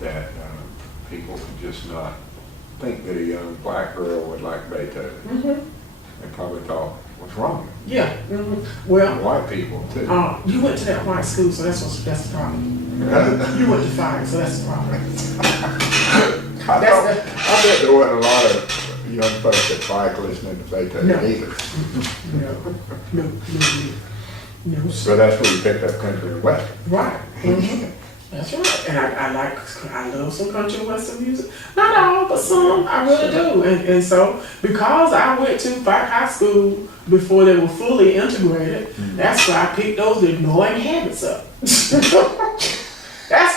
that people would just not think that a young black girl would like Beethoven. They probably thought, what's wrong? Yeah. Well, And white people too. You went to that white school, so that's the problem. You went to fire, so that's the problem. I bet there wasn't a lot of young folks at Pike listening to Beethoven either. No. So that's where you picked up country and western. Right. That's right. And I love some country and western music. Not all, but some. I really do. And so because I went to Pike High School before they were fully integrated, that's where I picked those annoying habits up. That's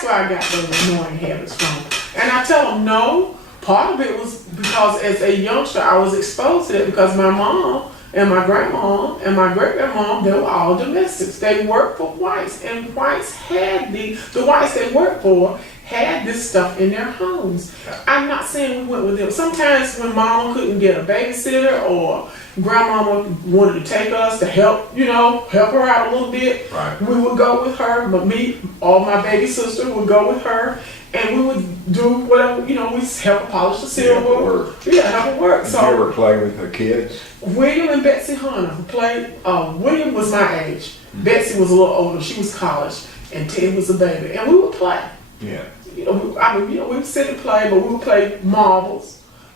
where I got those annoying habits from. And I tell them no. Part of it was because as a youngster I was exposed to it because my mom and my grandma and my great-grandma, they were all domestics. They worked for whites, and whites had the whites they worked for had this stuff in their homes. I'm not saying we went with them. Sometimes when mama couldn't get a babysitter or grandmama wanted to take us to help her out a little bit, we would go with her. But me or my baby sister would go with her. And we would do whatever, we help her polish the silver. Help her work. Did you ever play with the kids? William and Betsy Hunter, who played, William was my age. Betsy was a little older. She was college. And Ted was a baby. And we would play. Yeah. We would sit and play, but we would play marbles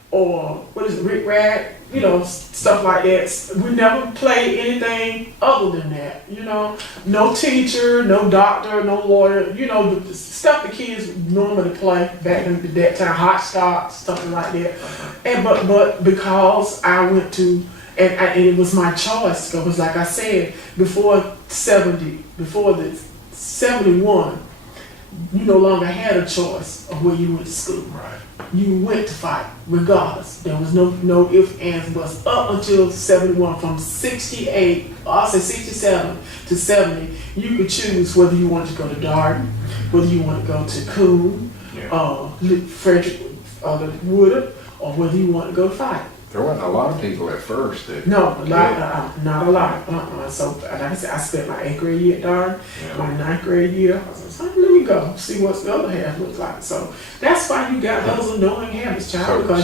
or, Rick Rag, stuff like that. We never played anything other than that, No teacher, no doctor, no lawyer, the stuff the kids normally play back in that time, hopscotch, something like that. And but because I went to, and it was my choice, because like I said, before the 71, you no longer had a choice of where you went to school. Right. You went to fight, regardless. There was no ifs, ands, buts. Up until 71, from 67 to 70, you could choose whether you wanted to go to Darden, whether you wanted to go to Coon, Frederick, Woodard, or whether you wanted to go to fight. There wasn't a lot of people at first that... No, not a lot. So, like I said, I spent my 8th grade year at Darden, my 9th grade year. I was like, let me go, see what the other half looks like. So, that's why you got those annoying habits, child, because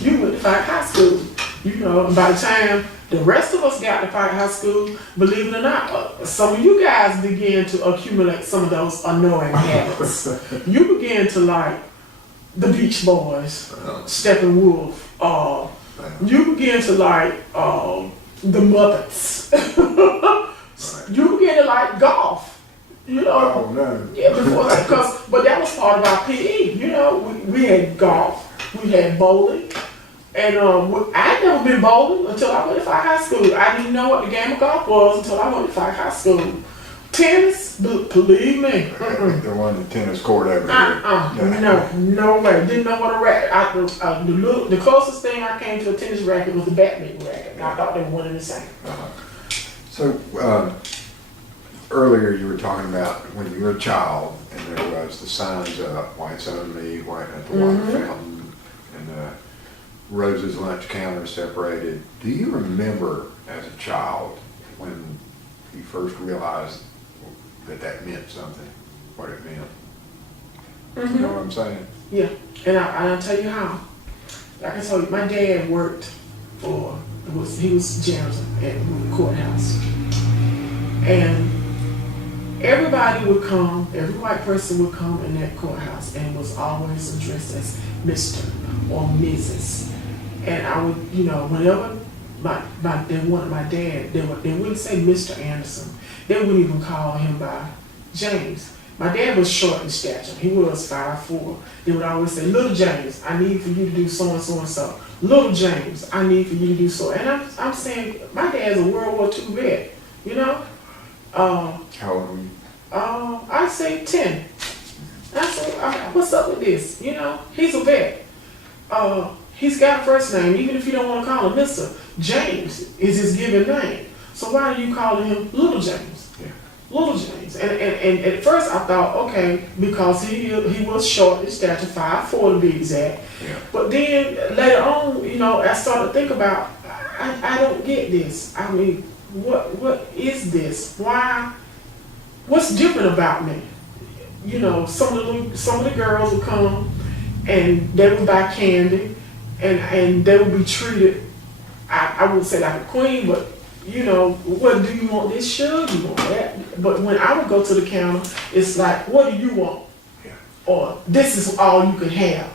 you went to Pike High School. And by the time the rest of us got to Pike High School, believe it or not, some of you guys began to accumulate some of those annoying habits. You began to like the Beach Boys, Steppenwolf, you begin to like the Muppets. You begin to like golf. Oh no. Yeah, before that, but that was part of our PE. We had golf, we had bowling, and I'd never been bowling until I went to Pike High School. I didn't know what the game of golf was until I went to Pike High School. Tennis, believe me. There wasn't a tennis court over here. No way. Didn't know what a racket. The closest thing I came to a tennis racket was the badminton racket. And I thought they were one and the same. So earlier you were talking about when you were a child and there was the signs up, whites only, white at the water fountain, and Rose's lunch counter separated. Do you remember as a child when you first realized that meant something, what it meant? You know what I'm saying? Yeah, and I'll tell you how. Like I told you, my dad worked he was janitor at the courthouse. And everybody would come, every white person would come in that courthouse and was always addressed as Mr. or Mrs. And I would, whenever they wanted my dad, they wouldn't say Mr. Anderson. They wouldn't even call him by James. My dad was short in stature. He was 5'4". They would always say, Little James, I need for you to do so and so and so. Little James, I need for you to do so. And I'm saying, my dad's a World War II vet, How old were you? I'd say 10. I said, what's up with this? He's a vet. He's got a first name, even if you don't want to call him Mr. James is his given name. So why are you calling him Little James? Yeah. Little James. And at first I thought, okay, because he was short in stature, 5'4" to be exact. Yeah. But then later on, I started to think about, I don't get this. I mean, what is this? Why? What's different about me? you know, some of the girls would come and they would buy candy and they would be treated, I wouldn't say like a queen, but you know, what do you want? This should you want that? But when I would go to the counter, it's like, what do you want? Yeah. Or this is all you can have.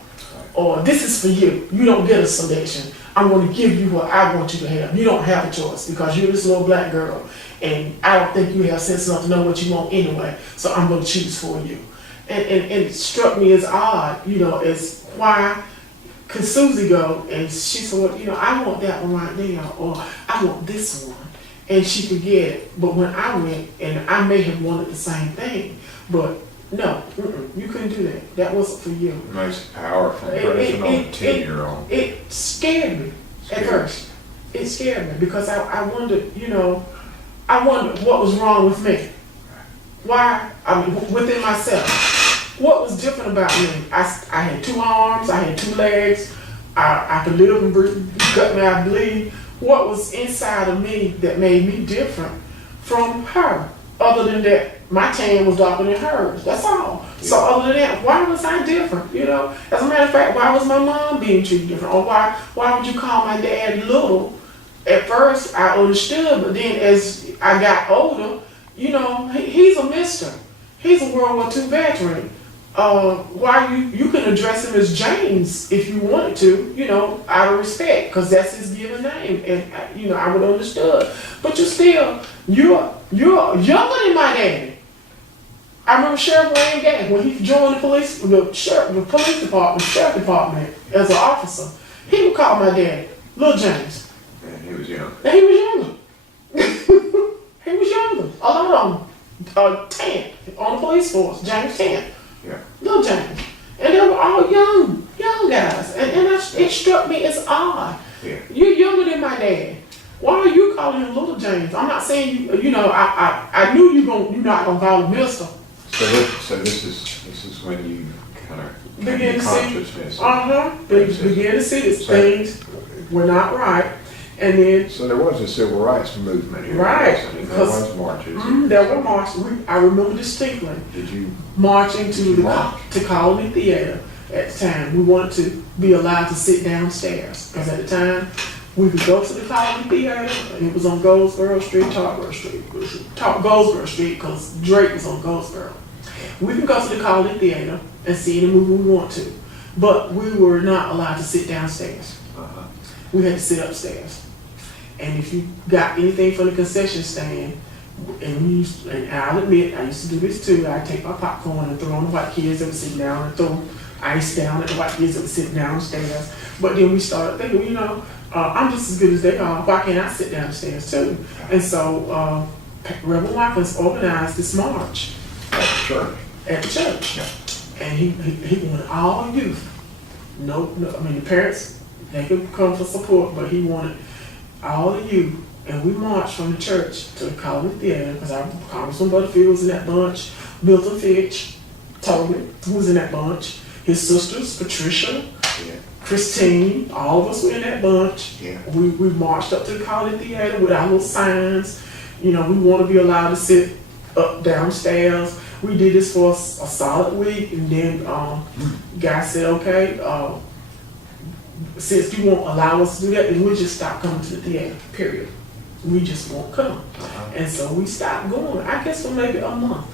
Or this is for you. You don't get a selection. I'm going to give you what I want you to have. You don't have a choice because you're this little black girl, and I don't think you have sense enough to know what you want anyway. So I'm going to choose for you. And it struck me as odd, you know, as why could Susie go and she said, well, you know, I want that one right there, or I want this one, and she could get it. But when I went, and I may have wanted the same thing, but no, you couldn't do that. That wasn't for you. Nice, powerful impression on a 10-year-old. It scared me at first. It scared me because I wondered, you know, I wondered what was wrong with me. Why? I mean, within myself. What was different about me? I had 2 arms, I had 2 legs, I could live and breathe, cut me, I bleed. What was inside of me that made me different from her? Other than that, my tan was darker than hers. That's all. Yeah. So other than that, why was I different? You know, as a matter of fact, why was my mom being treated different? Or why would you call my dad little? At first, I understood, but then as I got older, you know, he's a mister. He's a World War II veteran. Why you can address him as James if you wanted to, you know, out of respect, because that's his given name, and you know I would understood. But you're younger than my daddy. I remember Sheriff Wayne Gay when he joined the police department as an officer. He would call my dad Little James. And he was young. And he was younger. He was younger. A lot of them, 10 on the police force. James 10. Yeah. Little James. And they were all young guys. And it struck me as odd. Yeah. You're younger than my dad. Why are you calling him Little James? I'm not saying you know, I knew you're not gonna call him Mister. So this is when you kind of Begin to consciousness. See. Begin to see that things were not right. And then, so there was a civil rights movement here. Right. And there was marches. There were marches. I remember distinctly. Did you marching to march? To Colony Theater at the time. We wanted to be allowed to sit downstairs because at the time we could go to the Colony Theater, and it was on Goldsboro Street, Goldsboro Street, because Drake was on Goldsboro. We could go to the Colony Theater and see any movie we want to, but we were not allowed to sit downstairs. We had to sit upstairs. And if you got anything from the concession stand, and I'll admit, I used to do this too, I'd take my popcorn and throw on the white kids that were sitting down and throw ice down at the white kids that were sitting downstairs. But then we started thinking, you know, I'm just as good as they are, why can't I sit downstairs too? And so Reverend Watkins organized this march. At the church. Yeah. And he wanted all youth. No, I mean the parents, they could come for support, but he wanted all the youth. And we marched from the church to the Colony Theater because our Congressman Butterfield was in that bunch, Milton Fitch, Tony, who was in that bunch, his sisters, Patricia, Christine, all of us were in that bunch. Yeah. We marched up to the Colony Theater with our little signs. You know, we want to be allowed to sit up downstairs. We did this for a solid week, and then guy said, okay, since you won't allow us to do that, then we'll just stop coming to the theater, period. We just won't come. And so we stopped going, I guess for maybe a month.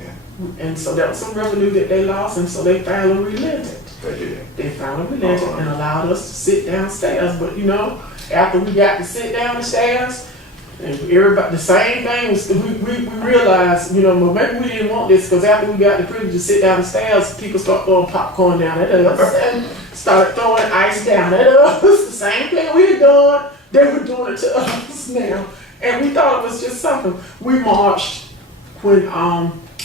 Yeah. And so that was some revenue that they lost, and so they finally relented. They finally relented and allowed us to sit downstairs. But you know, after we got to sit downstairs, and everybody, the same thing was, we realized, you know, maybe we didn't want this because after we got the privilege to sit downstairs, people started throwing popcorn down at us and started throwing ice down at us. The same thing we had done, they were doing it to us now. And we thought it was just something. We marched when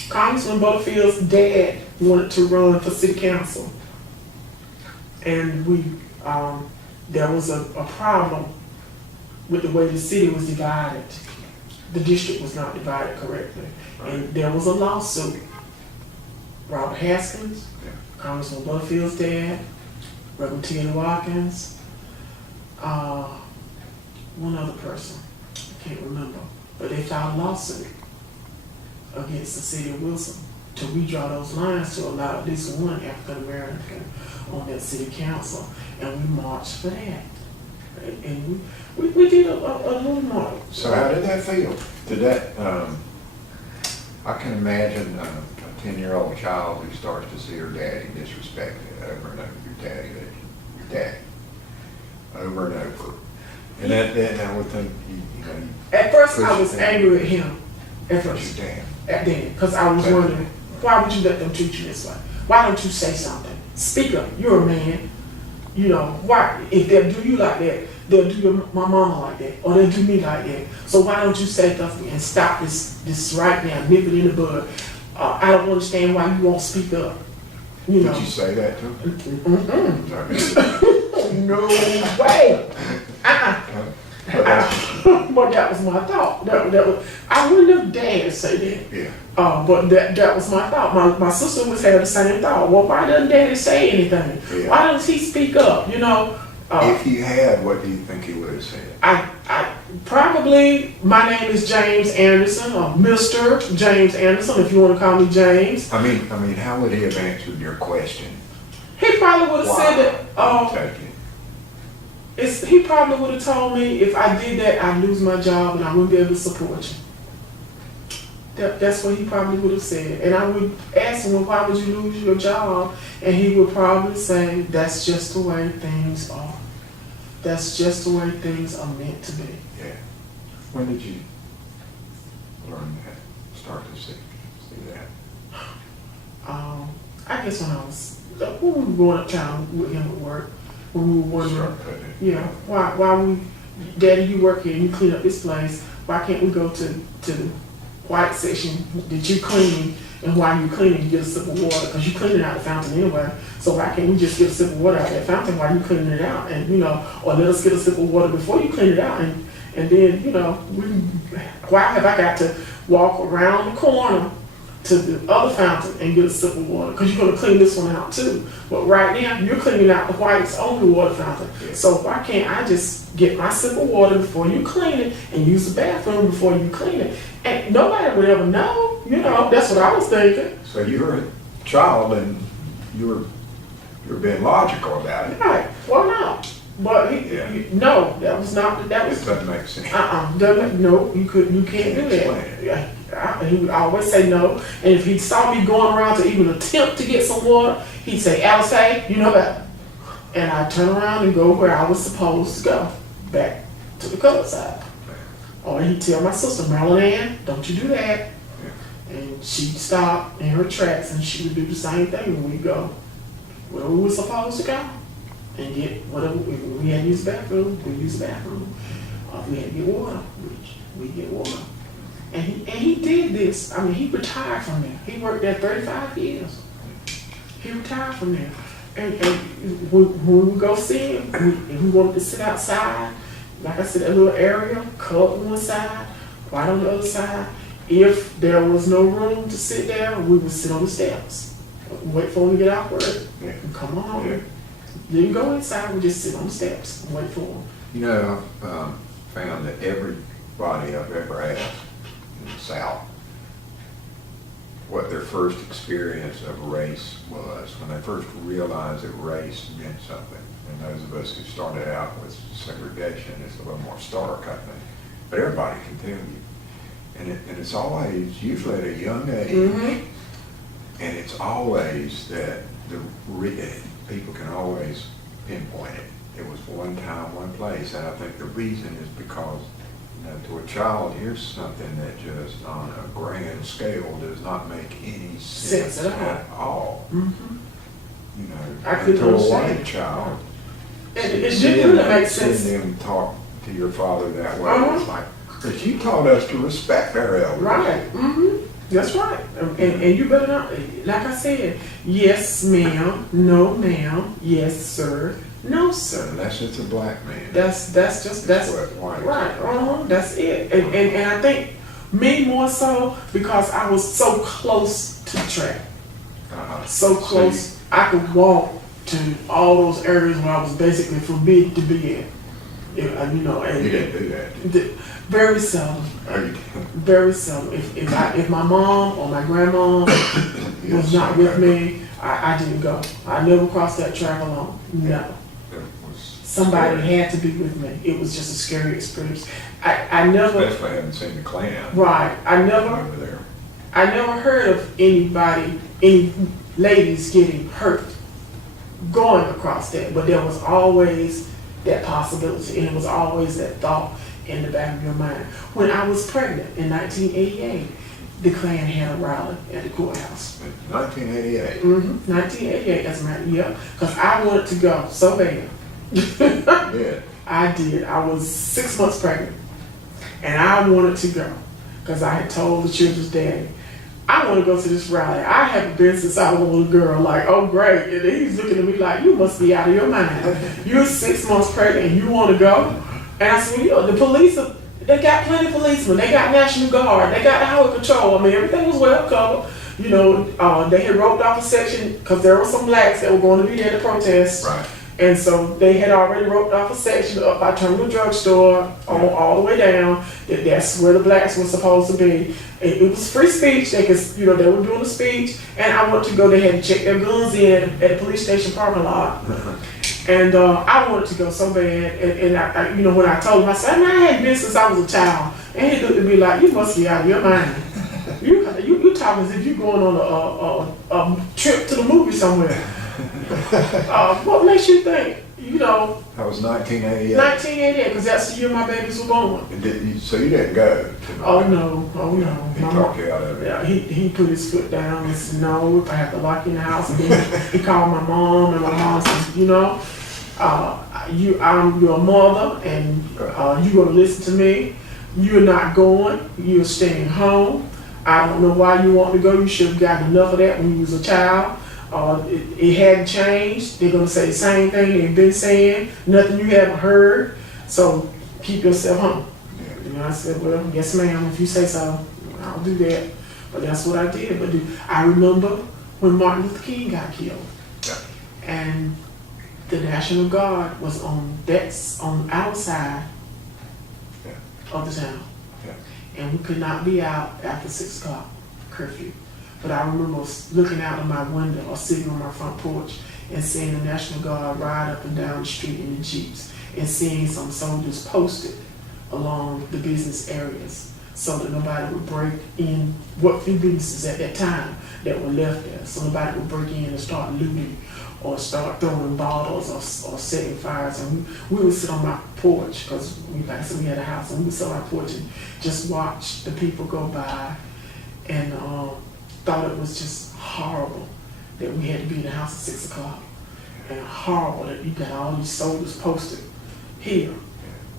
Congressman Butterfield's dad wanted to run for city council. And there was a problem with the way the city was divided. The district was not divided correctly. And there was a lawsuit. Robert Haskins, Congressman Butterfield's dad, Reverend T. Watkins, one other person, I can't remember, but they filed a lawsuit against the city of Wilson to redraw those lines to allow at least one African American on that city council, and we marched for that. And we did a little march. So how did that feel? Did that, I can imagine a 10-year-old child who starts to see her daddy disrespected over and over, your daddy, over and over. And that I would think, you know. At first I was angry at him. At first. Your dad. At then, because I was wondering, why would you let them treat you this way? Why don't you say something? Speak up. You're a man. You know, why? If they'll do you like that, they'll do my mama like that, or they'll do me like that. So why don't you say something and stop this right now, nip it in the bud? I don't understand why you won't speak up. You know. Did you say that to him? No way. But that was my thought. That was, I wouldn't have dared say that. Yeah. But that was my thought. My sister was having the same thought. Well, why doesn't Daddy say anything? Yeah. Why doesn't he speak up? You know. If you had, what do you think he would have said? I probably, my name is James Anderson, or Mr. James Anderson, if you want to call me James. I mean, how would he have answered your question? He probably would have said that. He probably would have told me if I did that, I'd lose my job and I wouldn't be able to support you. That's what he probably would have said. And I would ask him, well, why would you lose your job? And he would probably say, that's just the way things are. That's just the way things are meant to be. Yeah. When did you learn that? Start to see that? I guess when we were going uptown with him at work, when we were wondering, why Daddy, you work here and you clean up this place, why can't we go to the white section that you clean, and while you cleaning, you get a sip of water, because you cleaning out the fountain anyway, so why can't we just get a sip of water out of that fountain while you cleaning it out, and or let us get a sip of water before you clean it out, and then, why have I got to walk around the corner to the other fountain and get a sip of water, because you're going to clean this one out too. But right now, you're cleaning out the whites on the water fountain. Yeah. So why can't I just get my sip of water before you clean it and use the bathroom before you clean it? And nobody would ever know. That's what I was thinking. So you were a child and you were being logical about it. Right. Well, no. But no, that was not. That was. It doesn't make sense. No, you can't do that. Yeah. He would always say no, and if he saw me going around to even attempt to get some water, he'd say, Alice, hey, you know that. And I'd turn around and go where I was supposed to go, back to the colored side. Or he'd tell my sister, Marilyn Ann, don't you do that. Yeah. And she'd stop in her tracks and she would do the same thing, and we'd go where we were supposed to go and get whatever. If we had to use the bathroom, we'd use the bathroom. If we had to get water, we'd get water. And he did this. I mean, he retired from there. He worked there 35 years. He retired from there. And when we go see him, if we wanted to sit outside, like I said, that little area, cut on one side, right on the other side. If there was no room to sit there, we would sit on the steps. Wait for him to get out work. Yeah. And come on. Yeah. Didn't go inside, we just sit on the steps and wait for him. I've found that everybody I've ever asked in the South what their first experience of race was, when they first realized that race meant something. And those of us who started out with segregation, it's a little more stark, I think. But everybody can tell you. And it's always, usually at a young age, mm-hmm. And it's always that people can always pinpoint it. It was one time, one place. And I think the reason is because to a child, here's something that just on a grand scale does not make any sense at all. Mm-hmm. To a white child, it didn't really make sense. Seeing them talk to your father that way, it's like, because you taught us to respect our elders. Right. Mm-hmm. That's right. And you better not, like I said, yes, ma'am, no, ma'am, yes, sir, no, sir. Unless it's a black man. That's what white. Right. That's it. And I think me more so because I was so close to the track. So close, I could walk to all those areas where I was basically forbidden to be in. And you didn't do that. Very seldom. Very seldom. If my mom or my grandma Yes, was not with okay. me, I didn't go. I never crossed that track alone. Never. It was Somebody scary. had to be with me. It was just a scary experience. I never, Especially having seen the Klan. right, Over there. I never heard of anybody, any ladies getting hurt going across that, but there was always that possibility, and it was always that thought in the back of your mind. When I was pregnant in 1988, the Klan had a rally at the courthouse. In 1988. 1988, as a matter, yeah, because I wanted to go so bad. Yeah. I did. I was 6 months pregnant, and I wanted to go because I had told the children's daddy, I want to go to this rally. I haven't been since I was a little girl. Like, oh great, and then he's looking at me like, you must be out of your mind. You're 6 months pregnant and you want to go? And I said, well, you know, the police, they got plenty of policemen. They got National Guard. They got the highway patrol. I mean, everything was well covered. You know, they had roped off a section because there were some blacks that were going to be there to protest. Right. And so they had already roped off a section up by Terminal Drugstore all the way down. That's where the blacks were supposed to be. It was free speech. They could, you know, they were doing a speech, and I wanted to go. They had to check their guns in at the police station parking lot. And I wanted to go so bad. And I, you know, when I told him, I said, I hadn't been since I was a child. And he looked at me like, you must be out of your mind. You talking as if you're going on a trip to the movie somewhere. What makes you think, you know? That was 1988. 1988, because that's the year my babies were born. So you didn't go? Oh no. He talked you out of it. Yeah, he put his foot down and said, no, if I have to lock you in the house. And then he called my mom, and my mom said, you know, I'm your mother, and you're going to listen to me. You're not going. You're staying home. I don't know why you want to go. You should have gotten enough of that when you was a child. It hadn't changed. They're going to say the same thing they've been saying. Nothing you haven't heard. So keep yourself home. Yeah. And I said, well, yes ma'am, if you say so, I'll do that. But that's what I did. But I remember when Martin Luther King got killed. Yeah. And the National Guard was on our side of the town. Yeah. And we could not be out after 6 o'clock curfew. But I remember looking out of my window or sitting on my front porch and seeing the National Guard ride up and down the street in the Jeeps and seeing some soldiers posted along the business areas so that nobody would break in what few businesses at that time that were left there. So nobody would break in and start looting or start throwing bottles or setting fires. And we would sit on my porch because, like I said, we had a house, and we would sit on our porch and just watch the people go by and thought it was just horrible that we had to be in the house at 6 o'clock, and horrible that you got all these soldiers posted here.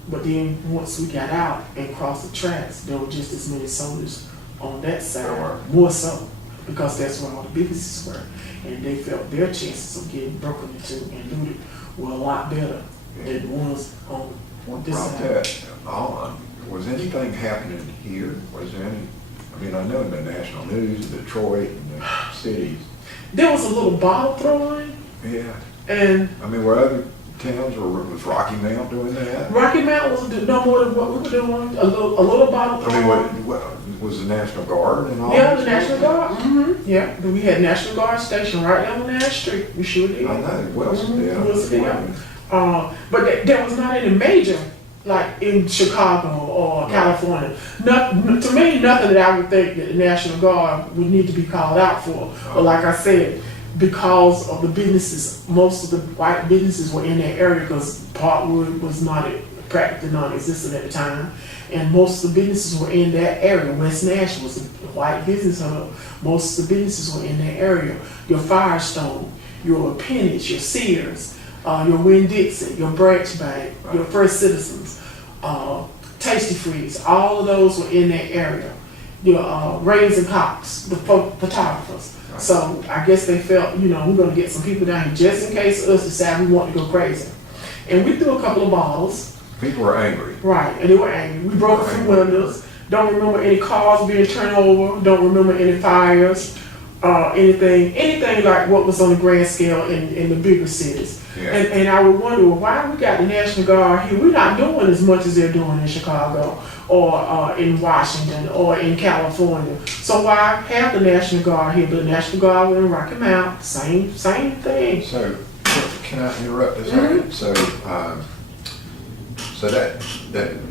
But then once we got out and crossed the tracks, there were just as many soldiers on that side, more so, because that's where all the businesses were, and they felt their chances of getting broken into and looted were a lot better than the ones on this Brought side. that on. Was anything happening here? Was there any? I mean, I know in the national news, Detroit and the cities. There was a little bottle throwing, Yeah. and I mean, were other towns, or was Rocky Mount doing that? Rocky Mountain was no more than what we were doing. A little bottle I mean, throwing. what was the National Guard and all? Yeah, this the National stuff? Guard. Yeah, we had National Guard station right down on that street. We sure did. I know, Wilson, yeah. Wilson, yeah. But there was not any major, like in Chicago or California. To me, nothing that I would think that the National Guard would need to be called out for. But like I said, because of the businesses, most of the white businesses were in that area because Parkwood was practically non-existent at the time. And most of the businesses were in that area. West Nash was a white business hub. Most of the businesses were in that area. Your Firestone, your Pennies, your Sears, your Winn-Dixie, your Branch Bank, your First Citizens, Tasty Freeze, all of those were in that area. Your Rays and Cox, the photographers. Right. So I guess they felt, we're going to get some people down here just in case us decide we want to go crazy. And we threw a couple of bottles. People were angry. Right, and they were angry. We broke a few windows. Don't remember any cars being turned over. Don't remember any fires. anything like what was on the grand scale in the bigger cities. Yeah. And I would wonder, well, why we got the National Guard here? We're not doing as much as they're doing in Chicago or in Washington or in California. So why have the National Guard here? But the National Guard will rock him out. Same thing. So, can I interrupt a second? So that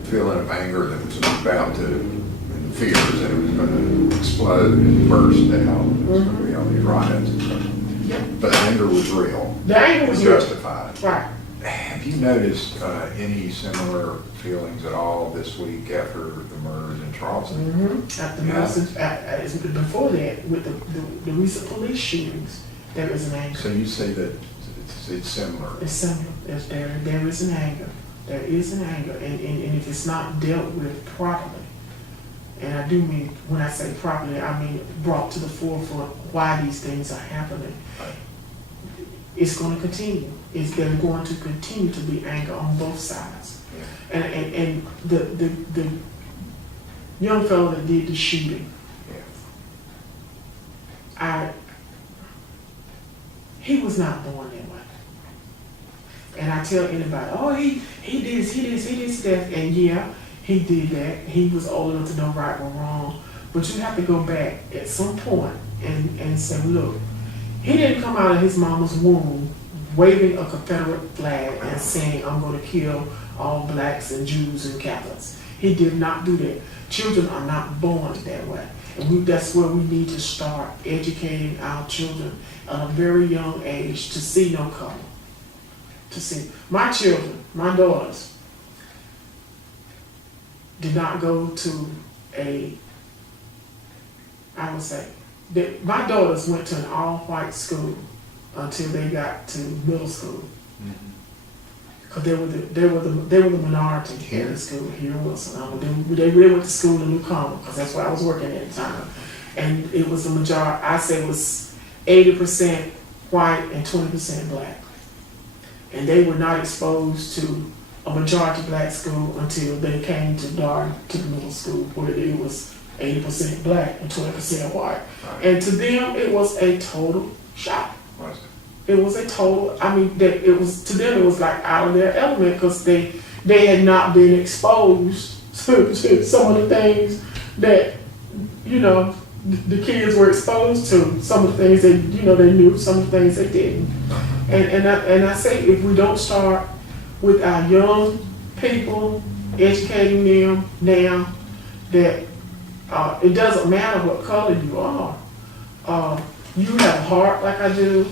feeling of anger that was about to, and fears that it was going to explode and burst out, was going to be on these riots and stuff. Yep. But the anger was real. The anger was real. Justified. Right. Have you noticed any similar feelings at all this week after the murders in Charleston? After before that, with the recent police shootings, there is an anger. So you say that it's similar. It's similar. There is an anger. There is an anger, and if it's not dealt with properly, and I do mean, when I say properly, I mean brought to the forefront why these things are happening, it's going to continue. There's going to continue to be anger on both sides. Yeah. And the young fellow that did the shooting, he was not born that way. And I tell anybody, oh, he did that, and yeah, he did that. He was old enough to know right or wrong. But you have to go back at some point and say, look, he didn't come out of his mama's womb waving a Confederate flag and saying, I'm going to kill all blacks and Jews and Catholics. He did not do that. Children are not born that way. And that's where we need to start educating our children at a very young age to see no color. To see. My children, my daughters, did not go to my daughters went to an all-white school until they got to middle school. Because they were the minority here in school here in Wilson. They went to school in New Carmel because that's where I was working at the time. And it was the majority, I say it was 80% white and 20% black. And they were not exposed to a majority black school until they came to Barton, to the middle school, where it was 80% black and 20% white. Right. And to them, it was a total shock. It was a total, to them it was like out of their element because they had not been exposed to some of the things that, the kids were exposed to. Some of the things they knew, some of the things they didn't. And I say, if we don't start with our young people, educating them now, that it doesn't matter what color you are. You have a heart like I do.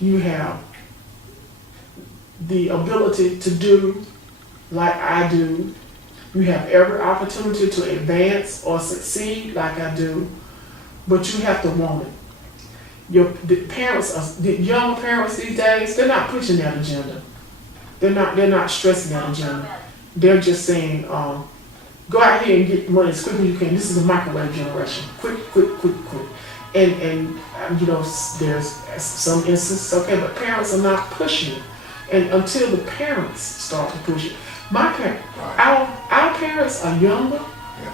You have the ability to do like I do. You have every opportunity to advance or succeed like I do, but you have to want it. The young parents these days, they're not pushing that agenda. They're not stressing that agenda. They're just saying, go out here and get money as quick as you can. This is a microwave generation. Quick. And there's some instances, okay, but parents are not pushing it. And until the parents start to push it. Our parents are younger. Yeah.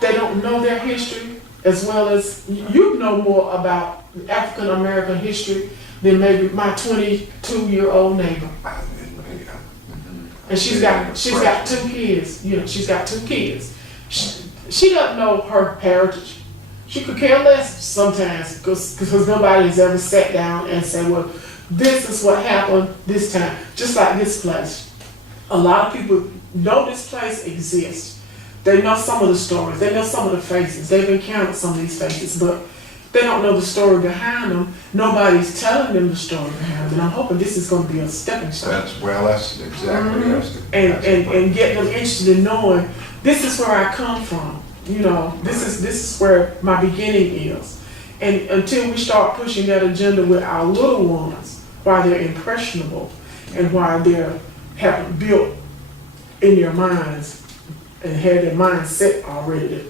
They don't know their history as well as you know more about African American history than maybe my 22-year-old neighbor. And she's got 2 kids. She's got 2 kids. She doesn't know her heritage. She could care less sometimes because nobody has ever sat down and said, well, this is what happened this time. Just like this place. A lot of people know this place exists. They know some of the stories. They know some of the faces. They've encountered some of these faces, but they don't know the story behind them. Nobody's telling them the story behind them. And I'm hoping this is going to be a stepping stone. That's exactly. And get them interested in knowing this is where I come from. This is where my beginning is. And until we start pushing that agenda with our little ones, while they're impressionable and while they're haven't built in their minds and had their mind set already that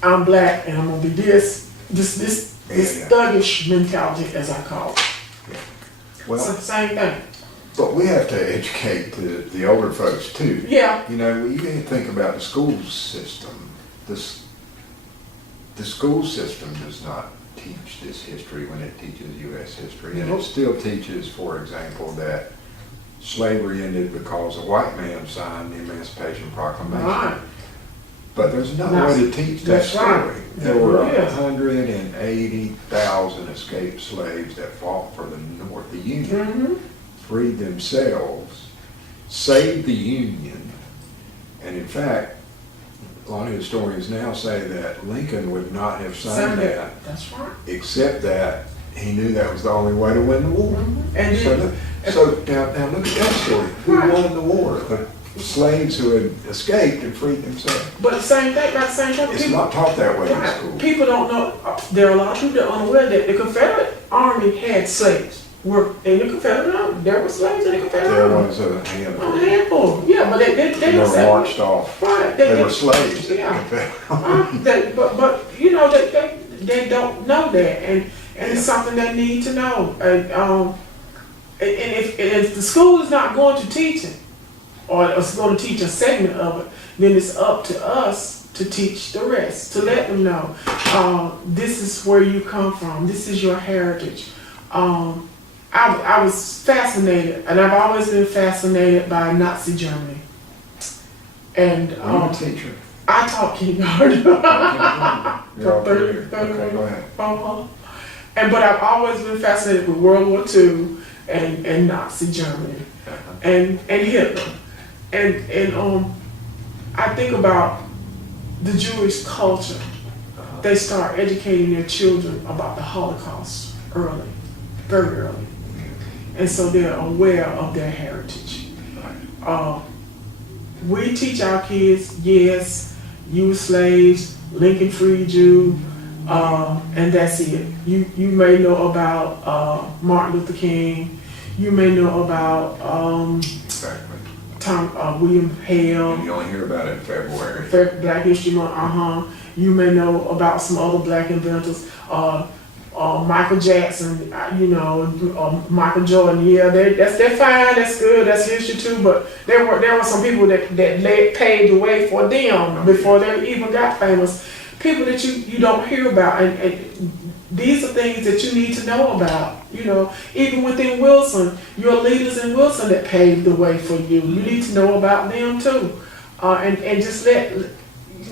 I'm black and I'm gonna be this thuggish mentality, as I call it. Yeah. Well, it's the same thing. But we have to educate the older folks too. Yeah. You can think about the school system. The school system does not teach this history when it teaches U.S. history. And it still teaches, for example, that slavery ended because a white man signed the Emancipation Proclamation. Right. But there's no way to teach that That's story. right. There were Yes. 180,000 escaped slaves that fought for the North, the Union, Mm-hmm. freed themselves, saved the Union, and in fact, a lot of historians now say that Lincoln would not have signed that, That's right. except that he knew that was the only way to win the war. Mm-hmm. And So now look at that story. Who Right. won the war? The slaves who had escaped and freed themselves. but the same thing, about the same thing. It's not taught that way in Right. school. People don't know. There are a lot of people that are unaware that the Confederate Army had slaves. Were in the Confederate Army. There were slaves in the Confederate There Army. was a handful. A handful. Yeah, but they They don't were say. marched off. Right. They were slaves. Yeah. But you know they don't know that, and it's something they need to know. And if the school is not going to teach it, or it's going to teach a segment of it, then it's up to us to teach the rest, to let them know this is where you come from, this is your heritage. I was fascinated, and I've always been fascinated by Nazi Germany. And I'm a teacher. I taught kindergarten. You're all For familiar. 30 Okay, go ahead. But I've always been fascinated with World War II and Nazi Germany and Hitler. And I think about the Jewish culture. They start educating their children about the Holocaust early, very early. And so they're aware of their heritage. We teach our kids, yes, you were slaves, Lincoln freed you, and that's it. You may know about Martin Luther King. You may know about Exactly. William Hale. And you only hear about it in February. Black History Month. You may know about some other black inventors. Michael Jackson, Michael Jordan. Yeah, they're fine. That's good. That's history too. But there were some people that paved the way for them before they even got famous. People that you don't hear about, and these are things that you need to know about. Even within Wilson, your leaders in Wilson that paved the way for you. You need to know about them too, and just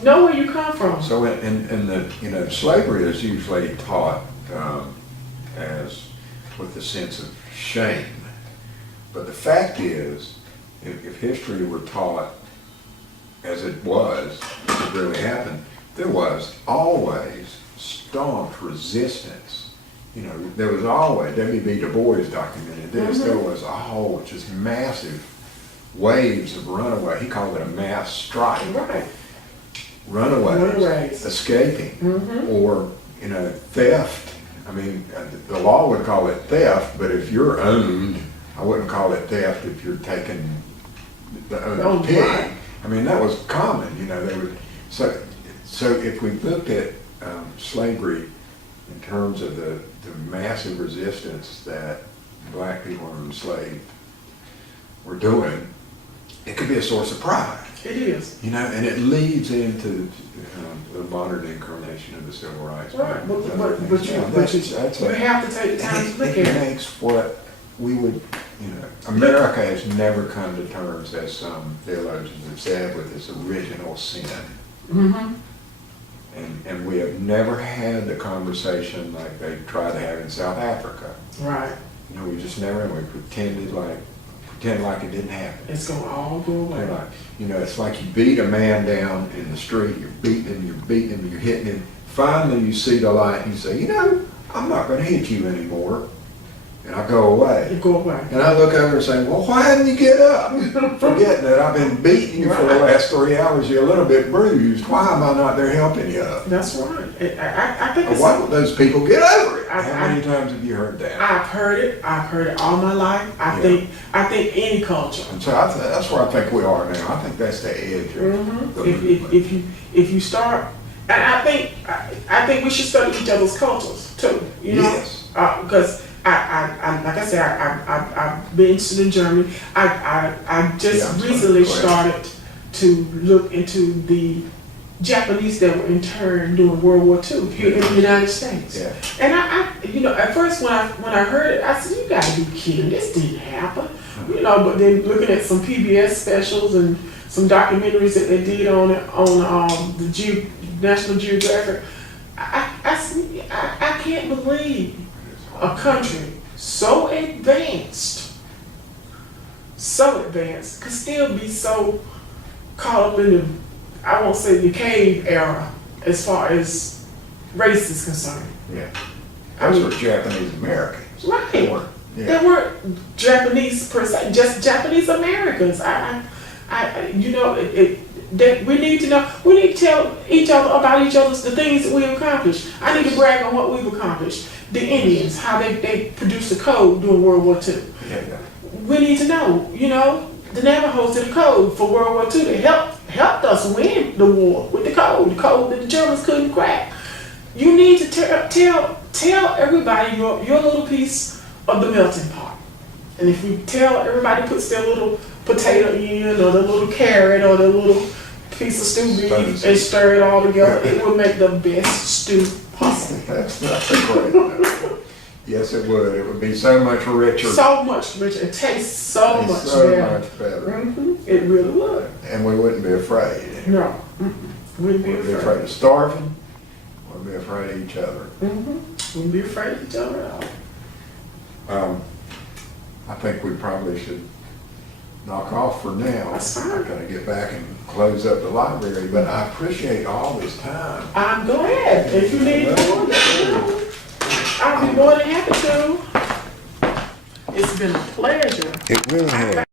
know where you come from. So in the slavery is usually taught as with a sense of shame, but the fact is, if history were taught as it was, as it really happened, there was always staunch resistance. There was always, W.B. Du Bois documented this, there was just massive waves of runaway. He called it a mass strike. Right. Runaways escaping, or theft. I mean, the law would call it theft, but if you're owned, I wouldn't call it theft if you're taking the owner's pig. Right. I mean, that was common. They would. So if we looked at slavery in terms of the massive resistance that black people who were enslaved were doing, it could be a source of pride. It is. And it leads into the modern incarnation of the civil rights Right, movement. but you have to take the time to look at It it. makes what we would, America has never come to terms, as some theologians have said, with its original sin. And we have never had the conversation like they try to have in South Africa. Right. We just never, and we pretend like it didn't happen. It's gonna all go away. It's like you beat a man down in the street, you're beating him, you're hitting him. Finally you see the light and you say, I'm not going to hit you anymore. And I go away. You go away. And I look over and say, well, why didn't you get up? Forgetting that I've been beating you for the last 3 hours, you're a little bit bruised. Why am I not there helping you up? That's right. I think it's... Why don't those people get over it? How many times have you heard that? I've heard it all my life. I think any culture. And so that's where I think we are now. I think that's the edge of the movement. If you start, and I think we should study each other's cultures too. Yes. Because I like I said, I've been interested in Germany. I just recently started to look into the Japanese that were interned during World War II here in the United States. Yeah. And at first when I heard it, I said, you gotta be kidding, this didn't happen. But then looking at some PBS specials and some documentaries that they did on the National Geographic, I can't believe a country so advanced could still be so caught up in the, I won't say the cave era as far as race is concerned. Yeah. That's for Japanese Americans. Right. Yeah. They weren't Japanese per se, just Japanese Americans. We need to know. We need to tell each other about each other's the things that we've accomplished. I need to brag on what we've accomplished. The Indians, how they produced a code during World War II. Yeah. We need to know. The Navajos did a code for World War II that helped us win the war with the code that the Germans couldn't crack. You need to tell everybody your little piece of the melting pot. And if you tell everybody puts their little potato in, or the little carrot, or the little piece of stew beef and stir it all together, it will make the best stew possible. That's great. Yes, it would. It would be so much richer. So much richer. It tastes so much better. Mm-hmm. It really would. And we wouldn't be afraid. No. Wouldn't be afraid. of starving. Wouldn't be afraid of each other. Mm-hmm. Wouldn't be afraid of each other at all. I think we probably should knock off for now. That's fine. I'm going to get back and close up the library, but I appreciate all this time. I'm glad. If you need more, let me know. I'll be more than happy to. It's been a pleasure. It really has.